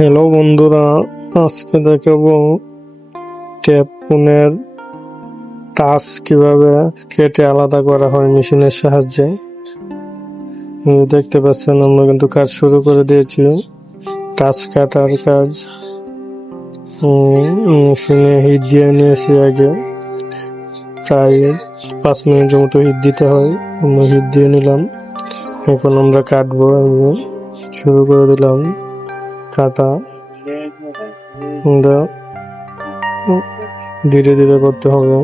Hello বন্ধুরা, আজকে দেখাবো ট্যাপ ফোনের টাচ কিভাবে কেটে আলাদা করা হয় মেশিনের সাহায্যে। দেখতে পাচ্ছেন আমরা কিন্তু কাজ শুরু করে দিয়েছি। টাচ কাটার কাজ মেশিনে হিট দিয়ে নিয়েছি আগে, প্রায় 5 মিনিটের মতো হিট দিতে হয়। আমরা হিট দিয়ে নিলাম, এখন আমরা কাটবো। শুরু করে দিলাম কাটা। আমরা ধীরে ধীরে করতে হবে।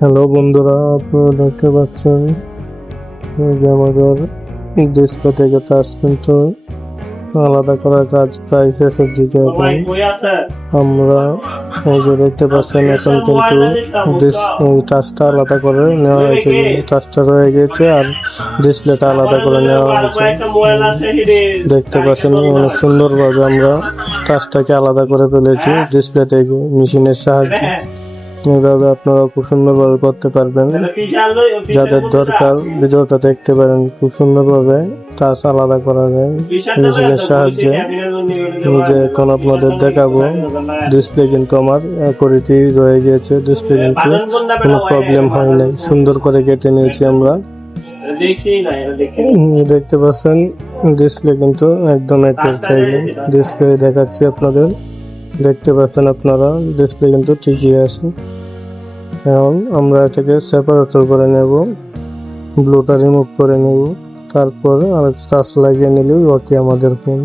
হ্যালো বন্ধুরা, আপনারা দেখতে পাচ্ছেন যে আমাদের ডিসপ্লে থেকে টাচ কিন্তু আলাদা করার কাজ প্রায় শেষের দিকে। এখন আমরা এই যে দেখতে পাচ্ছেন এখন কিন্তু টাচটা আলাদা করে নেওয়া হয়েছে, টাচটা রয়ে গেছে আর ডিসপ্লেটা আলাদা করে নেওয়া হয়েছে। দেখতে পাচ্ছেন অনেক সুন্দরভাবে আমরা টাচটাকে আলাদা করে ফেলেছি ডিসপ্লে থেকে মেশিনের সাহায্যে। এইভাবে আপনারা খুব সুন্দরভাবে করতে পারবেন। যাদের দরকার ভিডিওটা দেখতে পারেন, খুব সুন্দরভাবে টাচ আলাদা করা যায় মেশিনের সাহায্যে। যে এখন আপনাদের দেখাবো ডিসপ্লে কিন্তু আমার কোয়ালিটি রয়ে গিয়েছে, ডিসপ্লে কিন্তু কোনো প্রবলেম হয় নাই, সুন্দর করে কেটে নিয়েছি আমরা। দেখতে পাচ্ছেন ডিসপ্লে কিন্তু একদম অ্যাকুরেট হয়েছে। ডিসপ্লে দেখাচ্ছি আপনাদের, দেখতে পাচ্ছেন আপনারা ডিসপ্লে কিন্তু ঠিকই আছে। এখন আমরা এটাকে সেপারেটর করে নেব, ব্লুটা রিমুভ করে নেব, তারপর আরেক টাচ লাগিয়ে নিলেই ওকে আমাদের ফোন।